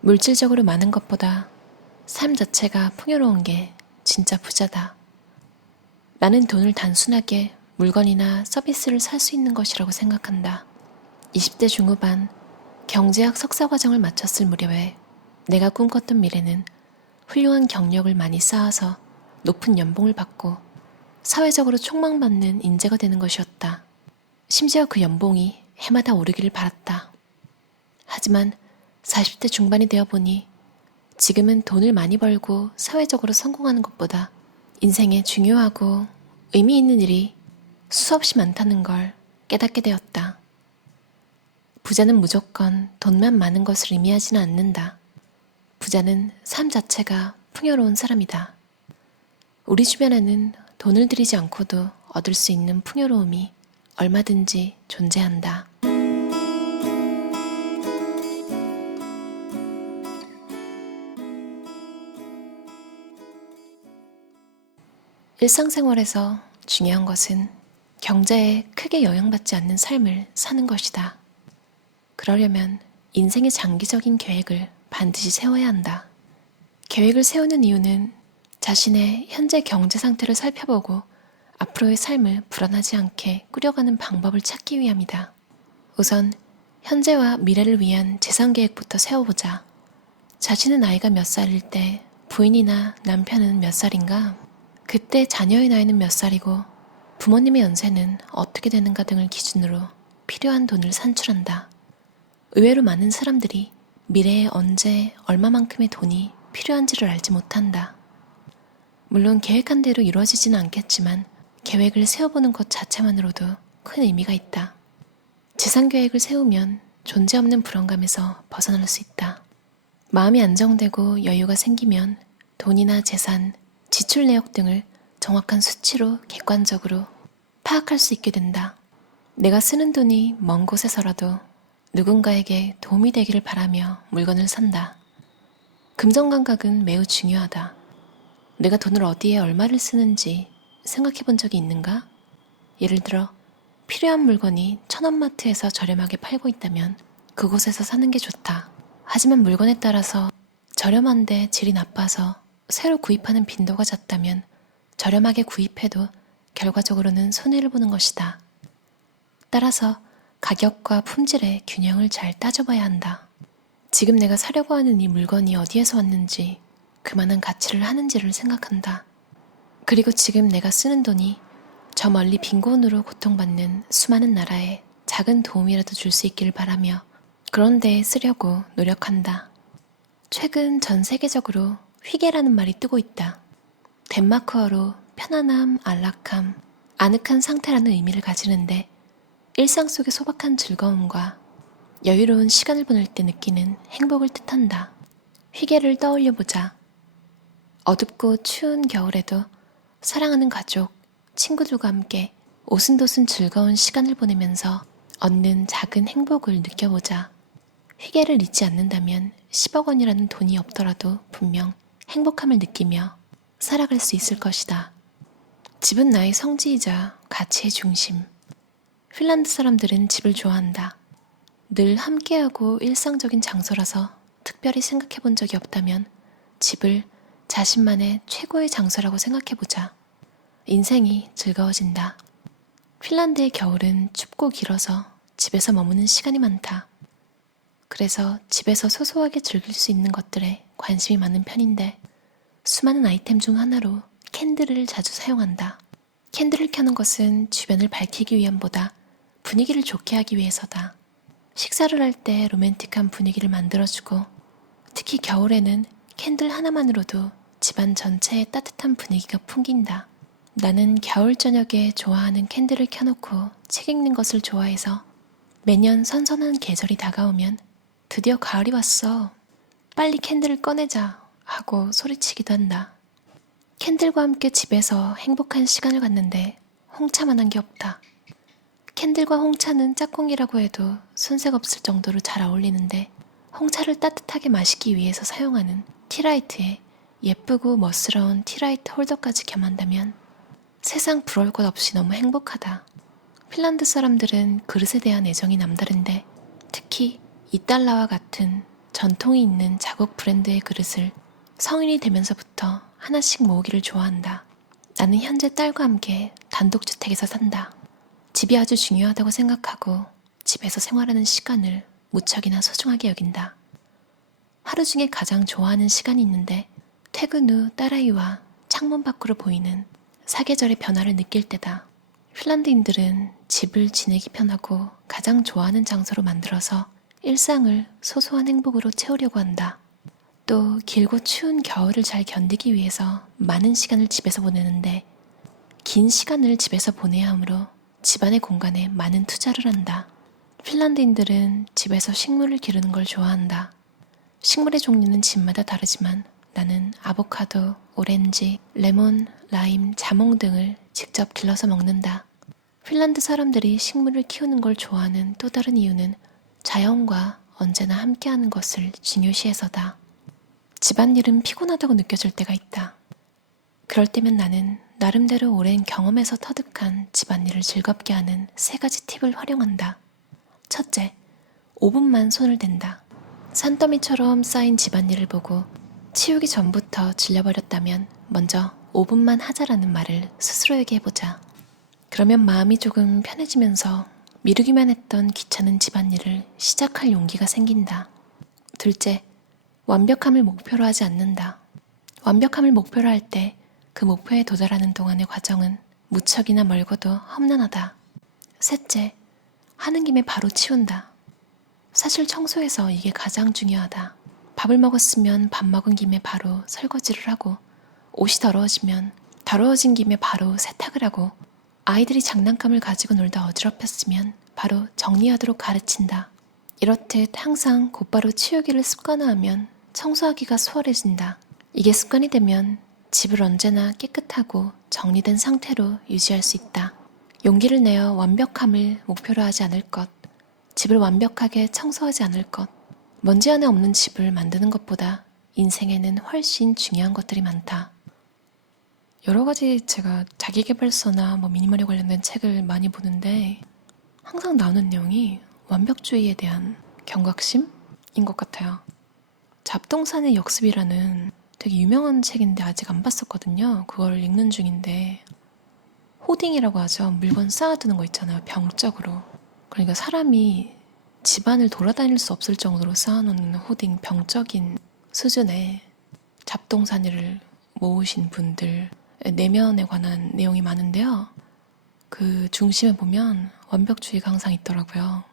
물질적으로 많은 것보다 삶 자체가 풍요로운 게 진짜 부자다. 나는 돈을 단순하게 물건이나 서비스를 살 수 있는 것이라고 생각한다. 20대 중후반 경제학 석사과정을 마쳤을 무렵에 내가 꿈꿨던 미래는 훌륭한 경력을 많이 쌓아서 높은 연봉을 받고 사회적으로 촉망받는 인재가 되는 것이었다. 심지어 그 연봉이 해마다 오르기를 바랐다. 하지만 40대 중반이 되어 보니 지금은 돈을 많이 벌고 사회적으로 성공하는 것보다 인생에 중요하고 의미 있는 일이 수없이 많다는 걸 깨닫게 되었다. 부자는 무조건 돈만 많은 것을 의미하지는 않는다. 부자는 삶 자체가 풍요로운 사람이다. 우리 주변에는 돈을 들이지 않고도 얻을 수 있는 풍요로움이 얼마든지 존재한다. 일상생활에서 중요한 것은 경제에 크게 영향받지 않는 삶을 사는 것이다. 그러려면 인생의 장기적인 계획을 반드시 세워야 한다. 계획을 세우는 이유는 자신의 현재 경제 상태를 살펴보고 앞으로의 삶을 불안하지 않게 꾸려가는 방법을 찾기 위함이다. 우선 현재와 미래를 위한 재산 계획부터 세워보자. 자신은 나이가 몇 살일 때 부인이나 남편은 몇 살인가? 그때 자녀의 나이는 몇 살이고 부모님의 연세는 어떻게 되는가 등을 기준으로 필요한 돈을 산출한다. 의외로 많은 사람들이 미래에 언제 얼마만큼의 돈이 필요한지를 알지 못한다. 물론 계획한 대로 이루어지지는 않겠지만 계획을 세워보는 것 자체만으로도 큰 의미가 있다. 재산 계획을 세우면 존재 없는 불안감에서 벗어날 수 있다. 마음이 안정되고 여유가 생기면 돈이나 재산, 지출 내역 등을 정확한 수치로 객관적으로 파악할 수 있게 된다. 내가 쓰는 돈이 먼 곳에서라도 누군가에게 도움이 되기를 바라며 물건을 산다. 금전 감각은 매우 중요하다. 내가 돈을 어디에 얼마를 쓰는지 생각해 본 적이 있는가? 예를 들어 필요한 물건이 천원마트에서 저렴하게 팔고 있다면 그곳에서 사는 게 좋다. 하지만 물건에 따라서 저렴한데 질이 나빠서 새로 구입하는 빈도가 잦다면 저렴하게 구입해도 결과적으로는 손해를 보는 것이다. 따라서 가격과 품질의 균형을 잘 따져봐야 한다. 지금 내가 사려고 하는 이 물건이 어디에서 왔는지 그만한 가치를 하는지를 생각한다. 그리고 지금 내가 쓰는 돈이 저 멀리 빈곤으로 고통받는 수많은 나라에 작은 도움이라도 줄 수 있기를 바라며 그런 데에 쓰려고 노력한다. 최근 전 세계적으로 휘게라는 말이 뜨고 있다. 덴마크어로 편안함, 안락함, 아늑한 상태라는 의미를 가지는데 일상 속의 소박한 즐거움과 여유로운 시간을 보낼 때 느끼는 행복을 뜻한다. 휘게를 떠올려보자. 어둡고 추운 겨울에도 사랑하는 가족, 친구들과 함께 오순도순 즐거운 시간을 보내면서 얻는 작은 행복을 느껴보자. 휘게를 잊지 않는다면 10억 원이라는 돈이 없더라도 분명 행복함을 느끼며 살아갈 수 있을 것이다. 집은 나의 성지이자 가치의 중심. 핀란드 사람들은 집을 좋아한다. 늘 함께하고 일상적인 장소라서 특별히 생각해 본 적이 없다면 집을 자신만의 최고의 장소라고 생각해보자. 인생이 즐거워진다. 핀란드의 겨울은 춥고 길어서 집에서 머무는 시간이 많다. 그래서 집에서 소소하게 즐길 수 있는 것들에 관심이 많은 편인데 수많은 아이템 중 하나로 캔들을 자주 사용한다. 캔들을 켜는 것은 주변을 밝히기 위함보다 분위기를 좋게 하기 위해서다. 식사를 할 때 로맨틱한 분위기를 만들어주고 특히 겨울에는 캔들 하나만으로도 집안 전체에 따뜻한 분위기가 풍긴다. 나는 겨울 저녁에 좋아하는 캔들을 켜놓고 책 읽는 것을 좋아해서 매년 선선한 계절이 다가오면 드디어 가을이 왔어. 빨리 캔들을 꺼내자 하고 소리치기도 한다. 캔들과 함께 집에서 행복한 시간을 갖는데 홍차만한 게 없다. 캔들과 홍차는 짝꿍이라고 해도 손색 없을 정도로 잘 어울리는데 홍차를 따뜻하게 마시기 위해서 사용하는 티라이트에 예쁘고 멋스러운 티라이트 홀더까지 겸한다면 세상 부러울 것 없이 너무 행복하다. 핀란드 사람들은 그릇에 대한 애정이 남다른데 특히 이달라와 같은 전통이 있는 자국 브랜드의 그릇을 성인이 되면서부터 하나씩 모으기를 좋아한다. 나는 현재 딸과 함께 단독주택에서 산다. 집이 아주 중요하다고 생각하고 집에서 생활하는 시간을 무척이나 소중하게 여긴다. 하루 중에 가장 좋아하는 시간이 있는데 퇴근 후 딸아이와 창문 밖으로 보이는 사계절의 변화를 느낄 때다. 핀란드인들은 집을 지내기 편하고 가장 좋아하는 장소로 만들어서 일상을 소소한 행복으로 채우려고 한다. 또 길고 추운 겨울을 잘 견디기 위해서 많은 시간을 집에서 보내는데 긴 시간을 집에서 보내야 하므로 집안의 공간에 많은 투자를 한다. 핀란드인들은 집에서 식물을 기르는 걸 좋아한다. 식물의 종류는 집마다 다르지만 나는 아보카도, 오렌지, 레몬, 라임, 자몽 등을 직접 길러서 먹는다. 핀란드 사람들이 식물을 키우는 걸 좋아하는 또 다른 이유는 자연과 언제나 함께하는 것을 중요시해서다. 집안일은 피곤하다고 느껴질 때가 있다. 그럴 때면 나는 나름대로 오랜 경험에서 터득한 집안일을 즐겁게 하는 3가지 팁을 활용한다. 첫째, 5분만 손을 댄다. 산더미처럼 쌓인 집안일을 보고 치우기 전부터 질려버렸다면 먼저 5분만 하자라는 말을 스스로에게 해보자. 그러면 마음이 조금 편해지면서 미루기만 했던 귀찮은 집안일을 시작할 용기가 생긴다. 둘째, 완벽함을 목표로 하지 않는다. 완벽함을 목표로 할 때 그 목표에 도달하는 동안의 과정은 무척이나 멀고도 험난하다. 셋째, 하는 김에 바로 치운다. 사실 청소에서 이게 가장 중요하다. 밥을 먹었으면 밥 먹은 김에 바로 설거지를 하고, 옷이 더러워지면 더러워진 김에 바로 세탁을 하고, 아이들이 장난감을 가지고 놀다 어지럽혔으면 바로 정리하도록 가르친다. 이렇듯 항상 곧바로 치우기를 습관화하면 청소하기가 수월해진다. 이게 습관이 되면 집을 언제나 깨끗하고 정리된 상태로 유지할 수 있다. 용기를 내어 완벽함을 목표로 하지 않을 것, 집을 완벽하게 청소하지 않을 것, 먼지 하나 없는 집을 만드는 것보다 인생에는 훨씬 중요한 것들이 많다. 여러 가지 제가 자기계발서나 미니멀에 관련된 책을 많이 보는데 항상 나오는 내용이 완벽주의에 대한 경각심인 것 같아요. 잡동사니 역습이라는 되게 유명한 책인데 아직 안 봤었거든요. 그걸 읽는 중인데 호딩이라고 하죠. 물건 쌓아두는 거 있잖아요. 병적으로. 그러니까 사람이 집안을 돌아다닐 수 없을 정도로 쌓아놓는 호딩, 병적인 수준의 잡동사니를 모으신 분들 내면에 관한 내용이 많은데요. 그 중심에 보면 완벽주의가 항상 있더라고요.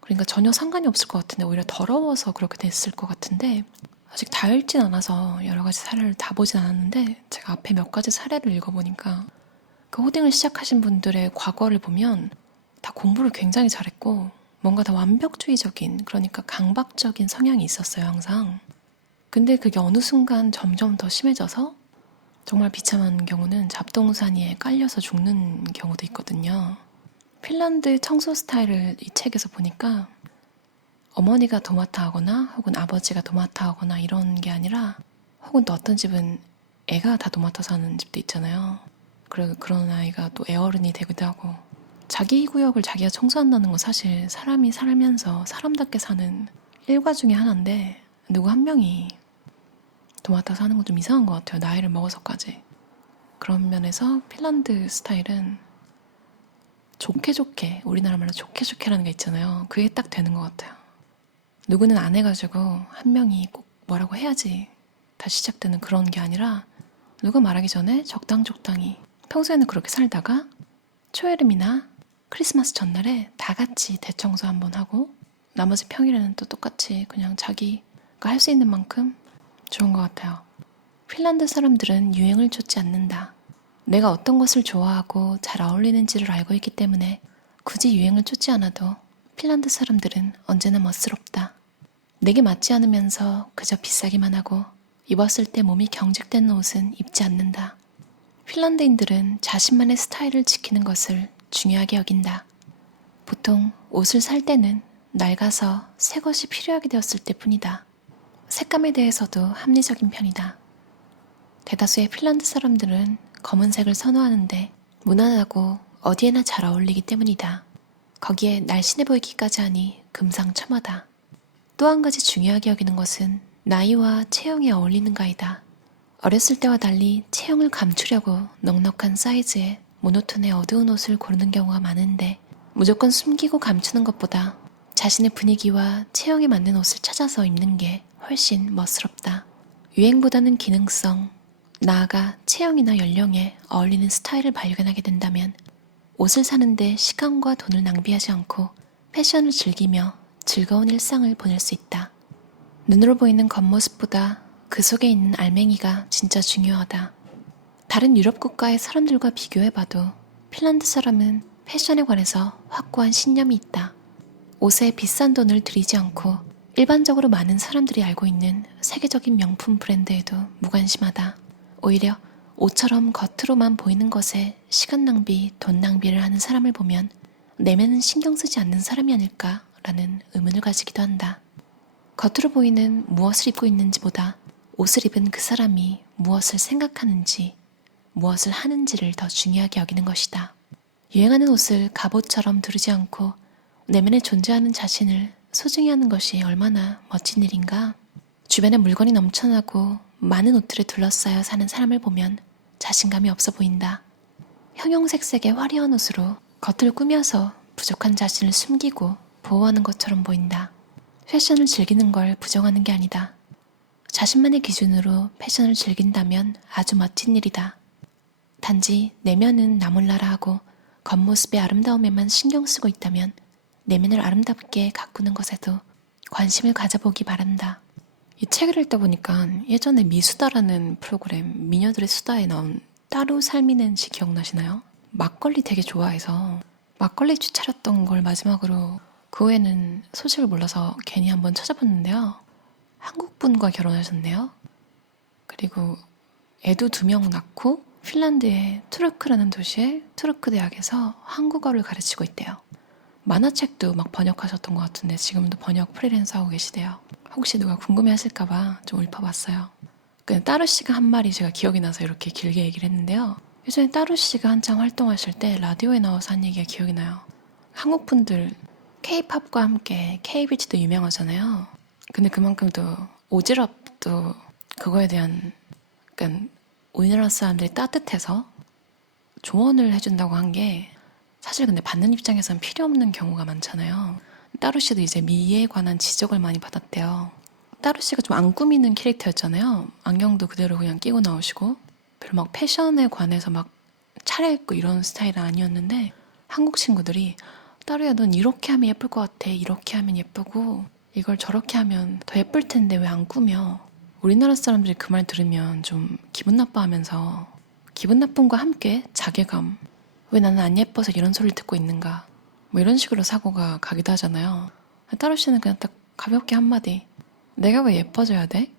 그러니까 전혀 상관이 없을 것 같은데 오히려 더러워서 그렇게 됐을 것 같은데 아직 다 읽진 않아서 여러 가지 사례를 다 보진 않았는데 제가 앞에 몇 가지 사례를 읽어보니까 그 호딩을 시작하신 분들의 과거를 보면 다 공부를 굉장히 잘했고 뭔가 다 완벽주의적인, 그러니까 강박적인 성향이 있었어요, 항상. 근데 그게 어느 순간 점점 더 심해져서 정말 비참한 경우는 잡동사니에 깔려서 죽는 경우도 있거든요. 핀란드 청소 스타일을 이 책에서 보니까 어머니가 도맡아 하거나 혹은 아버지가 도맡아 하거나 이런 게 아니라 혹은 또 어떤 집은 애가 다 도맡아 사는 집도 있잖아요. 그런 아이가 또 애어른이 되기도 하고 자기 구역을 자기가 청소한다는 건 사실 사람이 살면서 사람답게 사는 일과 중에 하나인데 누구 한 명이 도맡아 사는 건 좀 이상한 것 같아요. 나이를 먹어서까지. 그런 면에서 핀란드 스타일은 좋게 우리나라 말로 좋게라는 게 있잖아요. 그게 딱 되는 것 같아요. 누구는 안 해가지고 한 명이 꼭 뭐라고 해야지 다시 시작되는 그런 게 아니라 누가 말하기 전에 적당히 평소에는 그렇게 살다가 초여름이나 크리스마스 전날에 다 같이 대청소 한번 하고 나머지 평일에는 또 똑같이 그냥 자기가 할 수 있는 만큼 좋은 것 같아요. 핀란드 사람들은 유행을 쫓지 않는다. 내가 어떤 것을 좋아하고 잘 어울리는지를 알고 있기 때문에 굳이 유행을 쫓지 않아도 핀란드 사람들은 언제나 멋스럽다. 내게 맞지 않으면서 그저 비싸기만 하고 입었을 때 몸이 경직되는 옷은 입지 않는다. 핀란드인들은 자신만의 스타일을 지키는 것을 중요하게 여긴다. 보통 옷을 살 때는 낡아서 새 것이 필요하게 되었을 때뿐이다. 색감에 대해서도 합리적인 편이다. 대다수의 핀란드 사람들은 검은색을 선호하는데 무난하고 어디에나 잘 어울리기 때문이다. 거기에 날씬해 보이기까지 하니 금상첨화다. 또 한 가지 중요하게 여기는 것은 나이와 체형에 어울리는가이다. 어렸을 때와 달리 체형을 감추려고 넉넉한 사이즈의 모노톤의 어두운 옷을 고르는 경우가 많은데 무조건 숨기고 감추는 것보다 자신의 분위기와 체형에 맞는 옷을 찾아서 입는 게 훨씬 멋스럽다. 유행보다는 기능성, 나아가 체형이나 연령에 어울리는 스타일을 발견하게 된다면 옷을 사는데 시간과 돈을 낭비하지 않고 패션을 즐기며 즐거운 일상을 보낼 수 있다. 눈으로 보이는 겉모습보다 그 속에 있는 알맹이가 진짜 중요하다. 다른 유럽 국가의 사람들과 비교해봐도 핀란드 사람은 패션에 관해서 확고한 신념이 있다. 옷에 비싼 돈을 들이지 않고 일반적으로 많은 사람들이 알고 있는 세계적인 명품 브랜드에도 무관심하다. 오히려 옷처럼 겉으로만 보이는 것에 시간 낭비, 돈 낭비를 하는 사람을 보면 내면은 신경 쓰지 않는 사람이 아닐까라는 의문을 가지기도 한다. 겉으로 보이는 무엇을 입고 있는지보다 옷을 입은 그 사람이 무엇을 생각하는지, 무엇을 하는지를 더 중요하게 여기는 것이다. 유행하는 옷을 갑옷처럼 두르지 않고 내면에 존재하는 자신을 소중히 하는 것이 얼마나 멋진 일인가? 주변에 물건이 넘쳐나고 많은 옷들을 둘러싸여 사는 사람을 보면 자신감이 없어 보인다. 형형색색의 화려한 옷으로 겉을 꾸며서 부족한 자신을 숨기고 보호하는 것처럼 보인다. 패션을 즐기는 걸 부정하는 게 아니다. 자신만의 기준으로 패션을 즐긴다면 아주 멋진 일이다. 단지 내면은 나 몰라라 하고 겉모습의 아름다움에만 신경 쓰고 있다면 내면을 아름답게 가꾸는 것에도 관심을 가져보기 바란다. 이 책을 읽다 보니까 예전에 미수다라는 프로그램 미녀들의 수다에 나온 따로 삶이는 지 기억나시나요? 막걸리 되게 좋아해서 막걸리 주 차렸던 걸 마지막으로 그 후에는 소식을 몰라서 괜히 한번 찾아봤는데요. 한국분과 결혼하셨네요. 그리고 애도 2명 낳고 핀란드의 투르크라는 도시의 투르크 대학에서 한국어를 가르치고 있대요. 만화책도 막 번역하셨던 것 같은데 지금도 번역 프리랜서 하고 계시대요. 혹시 누가 궁금해하실까봐 좀 읊어봤어요. 따루 씨가 한 말이 제가 기억이 나서 이렇게 길게 얘기를 했는데요. 예전에 따루 씨가 한창 활동하실 때 라디오에 나와서 한 얘기가 기억이 나요. 한국 분들 K-팝과 함께 K-뷰티도 유명하잖아요. 근데 그만큼 또 오지랖도 그거에 대한 우리나라 사람들이 따뜻해서 조언을 해준다고 한 게 사실 근데 받는 입장에선 필요 없는 경우가 많잖아요. 따루 씨도 이제 미에 관한 지적을 많이 받았대요. 따루 씨가 좀 안 꾸미는 캐릭터였잖아요. 안경도 그대로 그냥 끼고 나오시고 별로 막 패션에 관해서 막 차려입고 이런 스타일은 아니었는데 한국 친구들이 따루야 넌 이렇게 하면 예쁠 것 같아. 이렇게 하면 예쁘고 이걸 저렇게 하면 더 예쁠 텐데 왜 안 꾸며? 우리나라 사람들이 그 말 들으면 좀 기분 나빠하면서 기분 나쁨과 함께 자괴감. 왜 나는 안 예뻐서 이런 소리를 듣고 있는가? 뭐 이런 식으로 사고가 가기도 하잖아요. 따루 씨는 그냥 딱 가볍게 한마디. 내가 왜 예뻐져야 돼?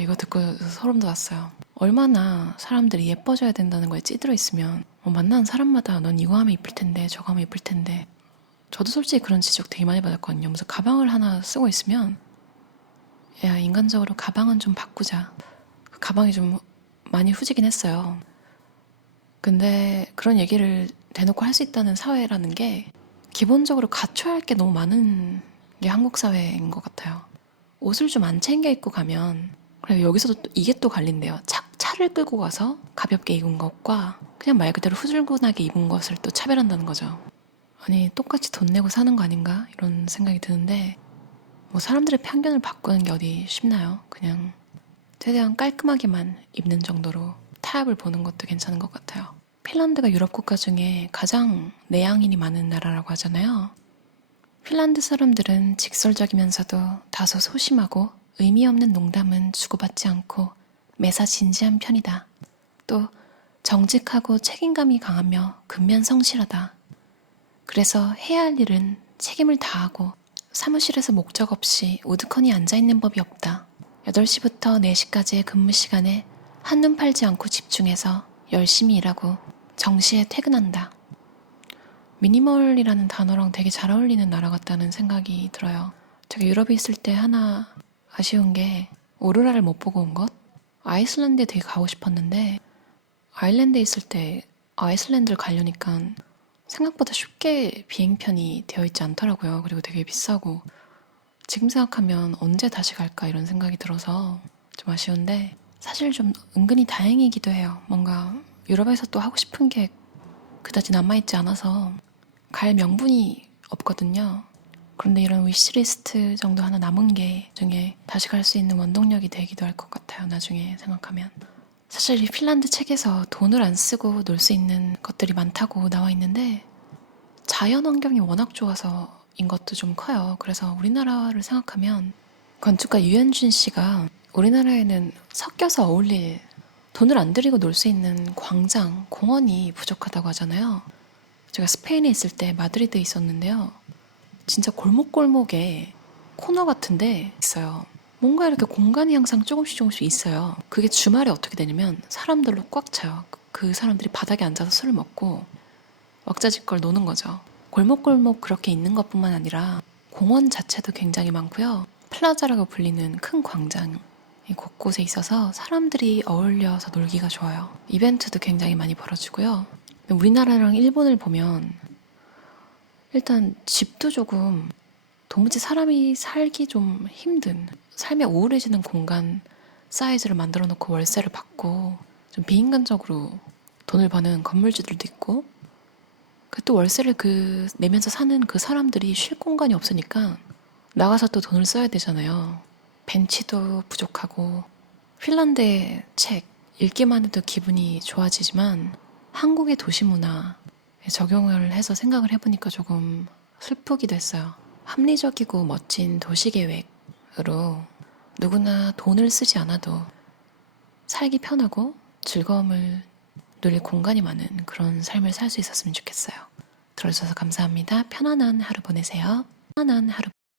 이거 듣고 소름 돋았어요. 얼마나 사람들이 예뻐져야 된다는 거에 찌들어 있으면 만나는 사람마다 넌 이거 하면 이쁠 텐데 저거 하면 이쁠 텐데 저도 솔직히 그런 지적 되게 많이 받았거든요. 무슨 가방을 하나 쓰고 있으면 야 인간적으로 가방은 좀 바꾸자. 그 가방이 좀 많이 후지긴 했어요. 근데 그런 얘기를 대놓고 할 수 있다는 사회라는 게 기본적으로 갖춰야 할 게 너무 많은 게 한국 사회인 것 같아요. 옷을 좀 안 챙겨 입고 가면 그리고 여기서도 또 이게 또 갈린대요. 차를 끌고 가서 가볍게 입은 것과 그냥 말 그대로 후줄근하게 입은 것을 또 차별한다는 거죠. 아니 똑같이 돈 내고 사는 거 아닌가? 이런 생각이 드는데 뭐 사람들의 편견을 바꾸는 게 어디 쉽나요? 그냥 최대한 깔끔하게만 입는 정도로 타협을 보는 것도 괜찮은 것 같아요. 핀란드가 유럽 국가 중에 가장 내향인이 많은 나라라고 하잖아요. 핀란드 사람들은 직설적이면서도 다소 소심하고 의미 없는 농담은 주고받지 않고 매사 진지한 편이다. 또 정직하고 책임감이 강하며 근면성실하다. 그래서 해야 할 일은 책임을 다하고 사무실에서 목적 없이 우두커니 앉아있는 법이 없다. 8시부터 4시까지의 근무 시간에 한눈 팔지 않고 집중해서 열심히 일하고 정시에 퇴근한다. 미니멀이라는 단어랑 되게 잘 어울리는 나라 같다는 생각이 들어요. 제가 유럽에 있을 때 하나 아쉬운 게 오로라를 못 보고 온 것? 아이슬란드에 되게 가고 싶었는데 아일랜드에 있을 때 아이슬란드를 가려니까 생각보다 쉽게 비행편이 되어 있지 않더라고요. 그리고 되게 비싸고 지금 생각하면 언제 다시 갈까 이런 생각이 들어서 좀 아쉬운데 사실 좀 은근히 다행이기도 해요. 뭔가 유럽에서 또 하고 싶은 게 그다지 남아있지 않아서 갈 명분이 없거든요. 그런데 이런 위시리스트 정도 하나 남은 게 나중에 다시 갈 수 있는 원동력이 되기도 할 것 같아요. 나중에 생각하면. 사실 이 핀란드 책에서 돈을 안 쓰고 놀 수 있는 것들이 많다고 나와 있는데 자연 환경이 워낙 좋아서인 것도 좀 커요. 그래서 우리나라를 생각하면 건축가 유현준 씨가 우리나라에는 섞여서 어울릴 돈을 안 들이고 놀 수 있는 광장, 공원이 부족하다고 하잖아요. 제가 스페인에 있을 때 마드리드에 있었는데요. 진짜 골목골목에 코너 같은데 있어요. 뭔가 이렇게 공간이 항상 조금씩 있어요. 그게 주말에 어떻게 되냐면 사람들로 꽉 차요. 그 사람들이 바닥에 앉아서 술을 먹고 왁자지껄 노는 거죠. 골목골목 그렇게 있는 것뿐만 아니라 공원 자체도 굉장히 많고요. 플라자라고 불리는 큰 광장이 곳곳에 있어서 사람들이 어울려서 놀기가 좋아요. 이벤트도 굉장히 많이 벌어지고요. 우리나라랑 일본을 보면 일단 집도 조금 도무지 사람이 살기 좀 힘든 삶에 우울해지는 공간 사이즈를 만들어 놓고 월세를 받고 좀 비인간적으로 돈을 버는 건물주들도 있고 또 월세를 내면서 사는 그 사람들이 쉴 공간이 없으니까 나가서 또 돈을 써야 되잖아요. 벤치도 부족하고 핀란드의 책 읽기만 해도 기분이 좋아지지만 한국의 도시 문화에 적용을 해서 생각을 해보니까 조금 슬프기도 했어요. 합리적이고 멋진 도시계획으로 누구나 돈을 쓰지 않아도 살기 편하고 즐거움을 누릴 공간이 많은 그런 삶을 살 수 있었으면 좋겠어요. 들어주셔서 감사합니다. 편안한 하루 보내세요. 편안한 하루